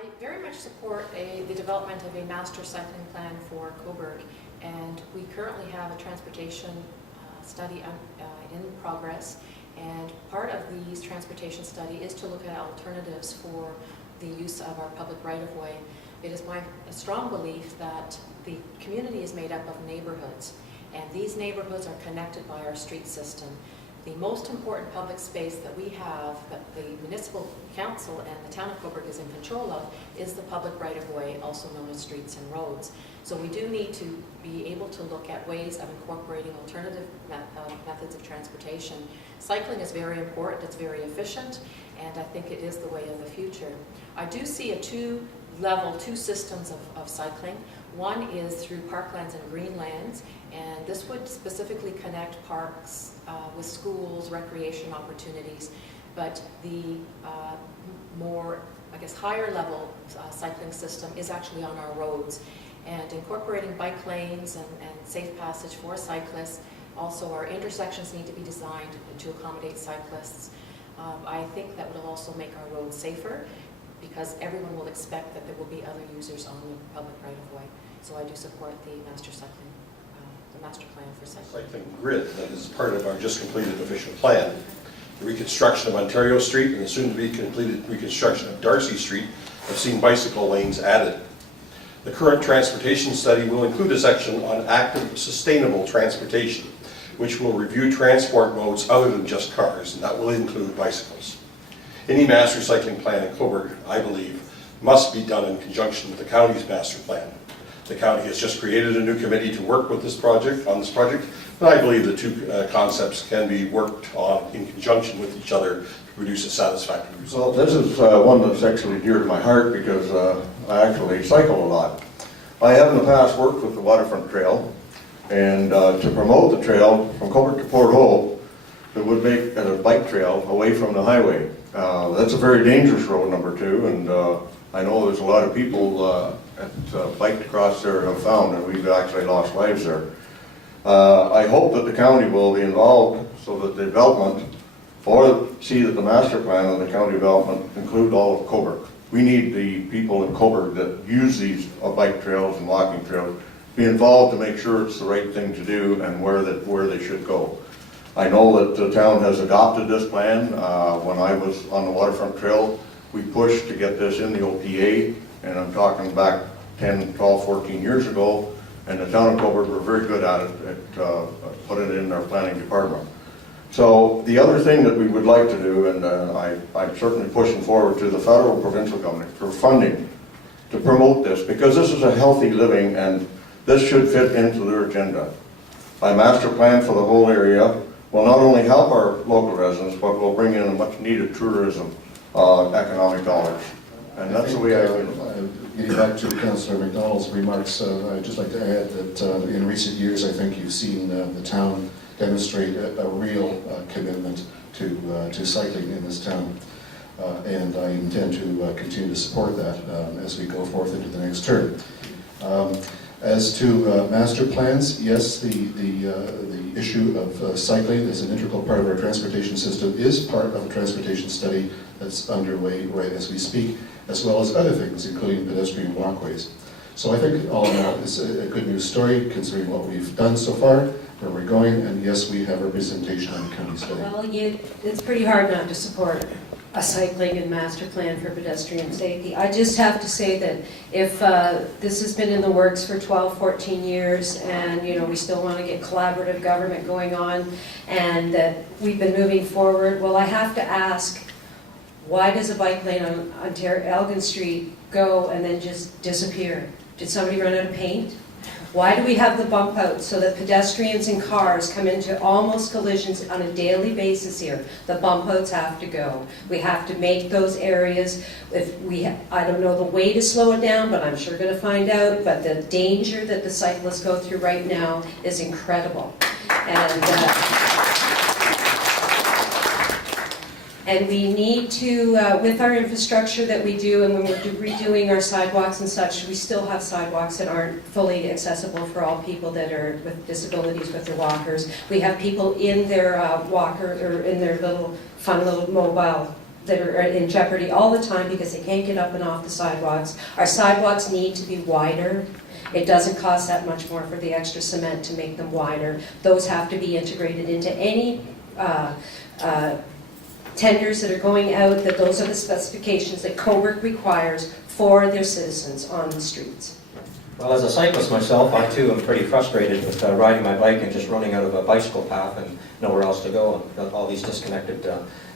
I very much support the development of a master cycling plan for Cobourg, and we currently have a transportation study in progress, and part of the transportation study is to look at alternatives for the use of our public right-of-way. It is my strong belief that the community is made up of neighborhoods, and these neighborhoods are connected by our street system. The most important public space that we have, that the municipal council and the town of Cobourg is in control of, is the public right-of-way, also known as streets and roads. So we do need to be able to look at ways of incorporating alternative methods of transportation. Cycling is very important, it's very efficient, and I think it is the way of the future. I do see two systems of cycling. One is through parklands and greenlands, and this would specifically connect parks with schools, recreation opportunities, but the more, I guess, higher level cycling system is actually on our roads, and incorporating bike lanes and safe passage for cyclists. Also, our intersections need to be designed to accommodate cyclists. I think that would also make our roads safer, because everyone will expect that there will be other users on the public right-of-way. So I do support the master plan for cycling. Cycling grid that is part of our just completed official plan. The reconstruction of Ontario Street and the soon-to-be completed reconstruction of Darcy Street have seen bicycle lanes added. The current transportation study will include a section on active, sustainable transportation, which will review transport modes other than just cars, and that will include bicycles. Any master cycling plan in Cobourg, I believe, must be done in conjunction with the county's master plan. The county has just created a new committee to work with on this project, and I believe the two concepts can be worked on in conjunction with each other to produce a satisfactory result. Well, this is one that's actually dear to my heart because I actually cycle a lot. I have in the past worked with the Waterfront Trail, and to promote the trail from Cobourg to Port Hope, it would make it a bike trail away from the highway. That's a very dangerous road, number 2, and I know there's a lot of people that biked across there have found, and we've actually lost lives there. I hope that the county will be involved so that the development, see that the master plan and the county development include all of Cobourg. We need the people in Cobourg that use these bike trails and walking trails be involved to make sure it's the right thing to do and where they should go. I know that the town has adopted this plan. When I was on the Waterfront Trail, we pushed to get this in the OPA, and I'm talking back 10, 12, 14 years ago, and the town of Cobourg were very good at it, at putting it in our planning department. So the other thing that we would like to do, and I'm certainly pushing forward to the federal provincial government for funding to promote this, because this is a healthy living and this should fit into their agenda. A master plan for the whole area will not only help our local residents, but will bring in a much needed tourism economic dollars. And that's the way I feel. Getting back to Councillor MacDonald's remarks, I'd just like to add that in recent years I think you've seen the town demonstrate a real commitment to cycling in this town. And I intend to continue to support that as we go forth into the next term. As to master plans, yes, the issue of cycling as an integral part of our transportation system is part of a transportation study that's underway right as we speak, as well as other things, including pedestrian walkways. So I think all in all, it's a good news story considering what we've done so far, where we're going, and yes, we have representation on the county study. Well, it's pretty hard not to support a cycling and master plan for pedestrian safety. I just have to say that if this has been in the works for 12, 14 years and we still want to get collaborative government going on and that we've been moving forward, well, I have to ask, why does a bike lane on Elgin Street go and then just disappear? Did somebody run out of paint? Why do we have the bump outs so that pedestrians and cars come into almost collisions on a daily basis here? The bump outs have to go. We have to make those areas, I don't know the way to slow it down, but I'm sure going to find out, but the danger that the cyclists go through right now is incredible. And we need to, with our infrastructure that we do, and when we're redoing our sidewalks and such, we still have sidewalks that aren't fully accessible for all people that are with disabilities with their walkers. We have people in their walker, or in their fun little mobile that are in jeopardy all the time because they can't get up and off the sidewalks. Our sidewalks need to be wider. It doesn't cost that much more for the extra cement to make them wider. Those have to be integrated into any tenders that are going out, that those are the specifications that Cobourg requires for their citizens on the streets. Well, as a cyclist myself, I too am pretty frustrated with riding my bike and just running out of a bicycle path and nowhere else to go, and all these disconnected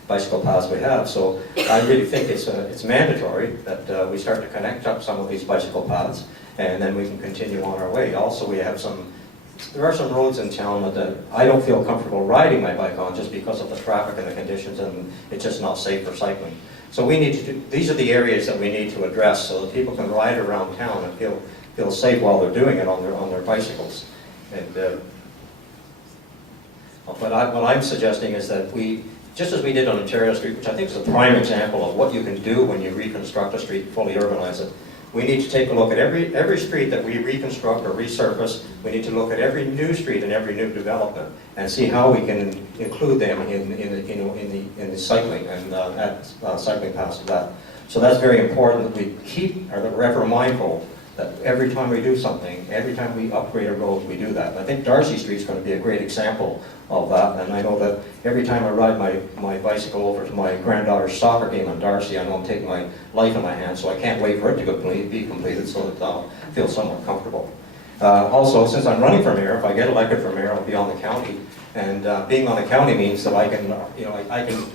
bicycle paths we have. So I really think it's mandatory that we start to connect up some of these bicycle paths, and then we can continue on our way. Also, there are some roads in town that I don't feel comfortable riding my bike on just because of the traffic and the conditions, and it's just not safe for cycling. So we need to these are the areas that we need to address so that people can ride around town and feel safe while they're doing it on their bicycles. And what I'm suggesting is that just as we did on Ontario Street, which I think is a prime example of what you can do when you reconstruct a street, fully urbanize it, we need to take a look at every street that we reconstruct or resurface. We need to look at every new street and every new development and see how we can include them in the cycling and add cycling paths to that. So that's very important that we are ever mindful that every time we do something, every time we upgrade a road, we do that. And I think Darcy Street's going to be a great example of that, and I know that every time I ride my bicycle over to my granddaughter's soccer game in Darcy, I know I'm taking my life in my hands, so I can't wait for it to be completed so that I'll feel somewhat comfortable. Also, since I'm running for mayor, if I get elected for mayor, I'll be on the county, and being on the county means that I can, I can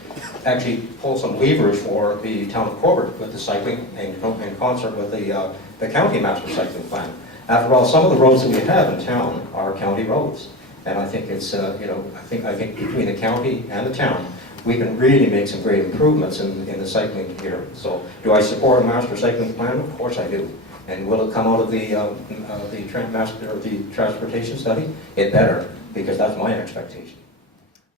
actually pull some levers for the town of Cobourg with the cycling in concert with the county master cycling plan. After all, some of the roads that we have in town are county roads, and I think it's I think between the county and the town, we can really make some great improvements in the cycling here. So, do I support a master cycling plan? Of course I do. And will it come out of the transportation study? It better, because that's my expectation.